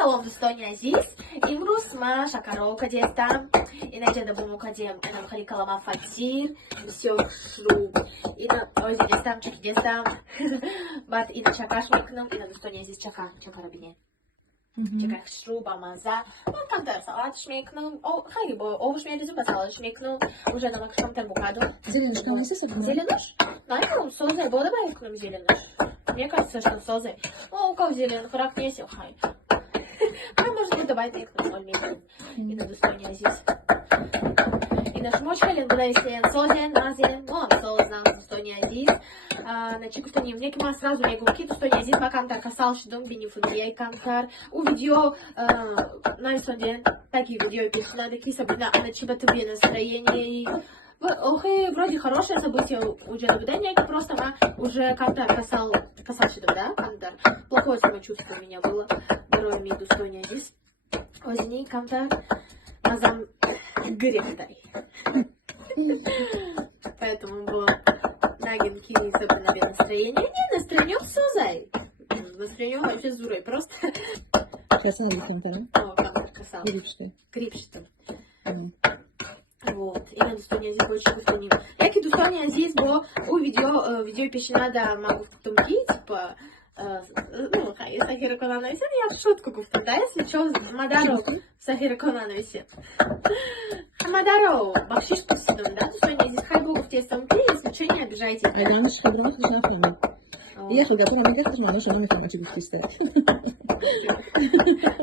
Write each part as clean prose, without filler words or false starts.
Салом Достойный Азиз. Имрус ма шакаровка дестам. Иначе да буму кадем. Энам хали калама фатир. Все шруб. Ина ойзи дестам, чаки дестам. Бат ина чакаш мекнам. Ина Достойный Азиз чака. Чака рабине. Чака шруба маза. Вот камтар салат шмекнам. О, хайли бо овощ мелизу ба салат шмекнам. Уже намак камтар букаду. Зеленушка у нас есть? Зеленуш? Наверное, созе. Бода байкнам зеленуш. Мне кажется, что созе. О, у кого зеленый рак не сел, хай. Хай, может быть, давай тыкнем, он месяц. И на Достойный Азиз. И наш мочкален, гнайсен, созен, назен, он сознан Достойный Азиз. На чекустаним, неки ма сразу не гулки, Достойный Азиз, ма камтар касал, шидом, бенефудия, камтар. У видео, найсонден, такие видео пишут, надо кисабина, а на чебату настроение и... Окей, вроде хорошее событие уже наблюдение, просто она уже как-то касался, да, Кантар. Плохое самочувствие у меня было. Герой ми Достойный Азиз. Возьми Кантар. Мазам грехтай. Поэтому было нагинки особенно настроение. Не, настроение сузай. Настроение вообще зурой, просто. Сейчас она Кантар. О, Кантар касал. Крипшты. Вот, и на Достойный Азиз больше повторим. Яки Достойный Азиз, бо у видео пишена да могу в тумки, типа, ну, хай, Сахира Конановисе, я в шутку говорю, да, если что, Мадаро, Сахира Конановисе. Мадаро, бахшиш пусидом, да, Достойный Азиз, хай богу в те тумки, если что, не обижайтесь. А я миш хаброна хашна фами. Я шел готова мне как-то, но что нам это мочи бухтисте.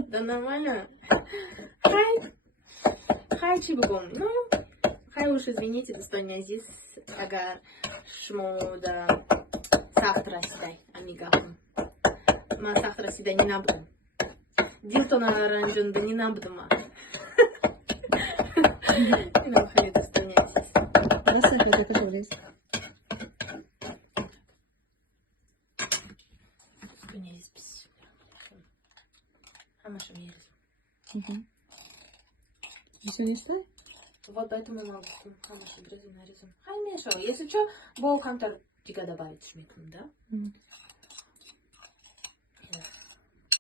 Да нормально. Хай чибугом. Ну, хай уж извините, Достойный Азиз, агар шмода сахтра сидай, амигахун. Ма сахтра сидай не набдым. Дилтона ранжон да не набдыма. И нам хай Достойный Азиз. Расах, это тоже есть. Достойный Азиз. Амаша мерз. Все не стай? Вот поэтому могу. Амаша нарезан. Хай мешал. Если что, бо Кантар тига добавить шмекнем, да?